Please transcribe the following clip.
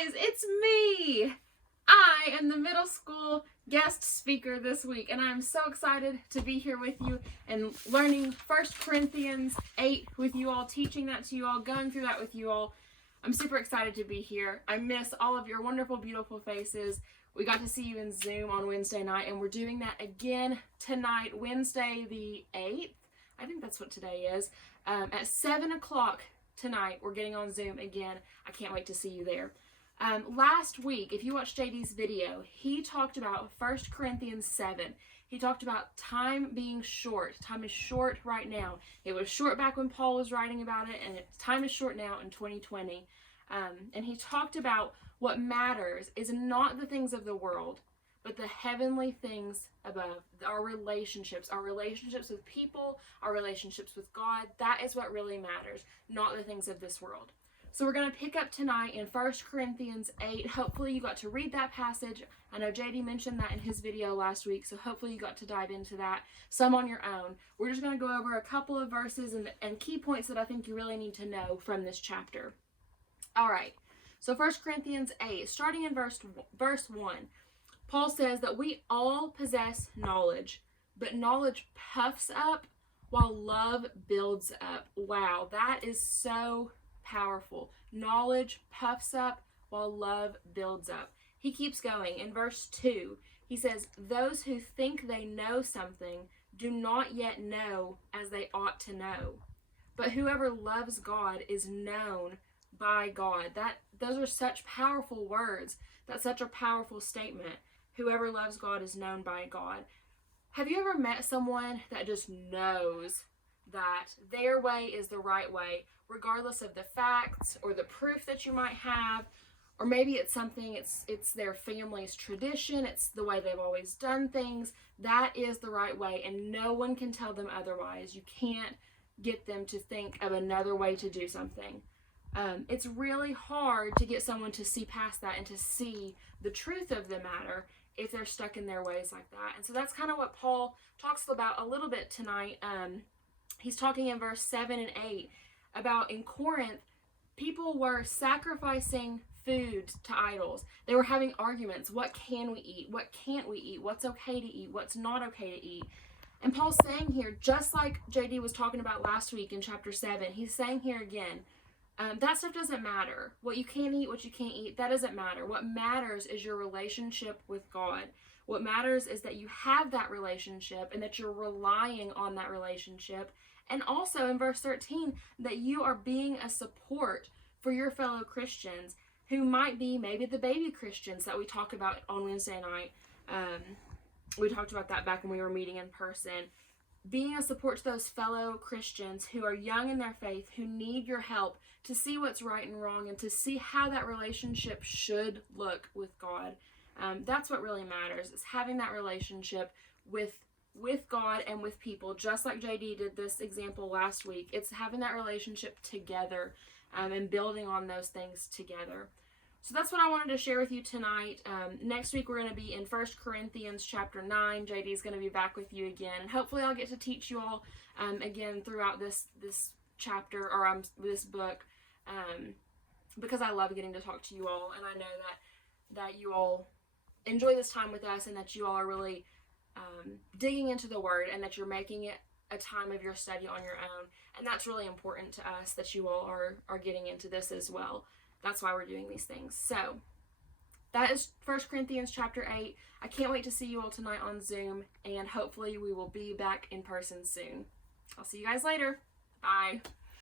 guys, it's me. I am the middle school guest speaker this week, and I'm so excited to be here with you and learning 1 Corinthians 8 with you all, teaching that to you all, going through that with you all. I'm super excited to be here. I miss all of your wonderful, beautiful faces. We got to see you in Zoom on Wednesday night, and we're doing that again tonight, Wednesday the 8th. I think that's what today is. At 7 o'clock tonight, we're getting on Zoom again. I can't wait to see you there. Last week, if you watched JD's video, he talked about 1 Corinthians 7. He talked about time being short. Time is short right now. It was short back when Paul was writing about it, and time is short now in 2020. And he talked about what matters is not the things of the world, but the heavenly things above. Our relationships with people, our relationships with God. That is what really matters, not the things of this world. So we're going to pick up tonight in 1 Corinthians 8. Hopefully you got to read that passage. I know JD mentioned that in his video last week, so hopefully you got to dive into that, some on your own. We're just going to go over a couple of verses and key points that I think you really need to know from this chapter. All right, so 1 Corinthians 8, starting in verse 1, Paul says that we all possess knowledge, but knowledge puffs up while love builds up. Wow, that is so powerful. Knowledge puffs up while love builds up. He keeps going. In verse 2, he says, those who think they know something do not yet know as they ought to know. But whoever loves God is known by God. Those are such powerful words. That's such a powerful statement. Whoever loves God is known by God. Have you ever met someone that just knows that their way is the right way, regardless of the facts or the proof that you might have, or maybe it's something, it's their family's tradition, it's the way they've always done things, that is the right way, and no one can tell them otherwise. You can't get them to think of another way to do something. It's really hard to get someone to see past that and to see the truth of the matter if they're stuck in their ways like that. And so that's kind of what Paul talks about a little bit tonight. He's talking in verse 7 and 8 about in Corinth, people were sacrificing food to idols. They were having arguments. What can we eat? What can't we eat? What's okay to eat? What's not okay to eat? And Paul's saying here, just like JD was talking about last week in chapter 7, he's saying here again, that stuff doesn't matter. What you can eat, what you can't eat, that doesn't matter. What matters is your relationship with God. What matters is that you have that relationship and that you're relying on that relationship. And also in verse 13, that you are being a support for your fellow Christians who might be maybe the baby Christians that we talk about on Wednesday night. We talked about that back when we were meeting in person. Being a support to those fellow Christians who are young in their faith, who need your help to see what's right and wrong and to see how that relationship should look with God. That's what really matters, is having that relationship with God and with people, just like JD did this example last week. It's having that relationship together and building on those things together. So that's what I wanted to share with you tonight. Next week we're going to be in 1 Corinthians chapter 9. JD is going to be back with you again. And hopefully I'll get to teach you all again throughout this chapter, or this book, because I love getting to talk to you all. And I know that you all enjoy this time with us and that you all are really digging into the Word and that you're making it a time of your study on your own. And that's really important to us, that you all are getting into this as well. That's why we're doing these things. So that is 1 Corinthians chapter 8. I can't wait to see you all tonight on Zoom, and hopefully we will be back in person soon. I'll see you guys later. Bye.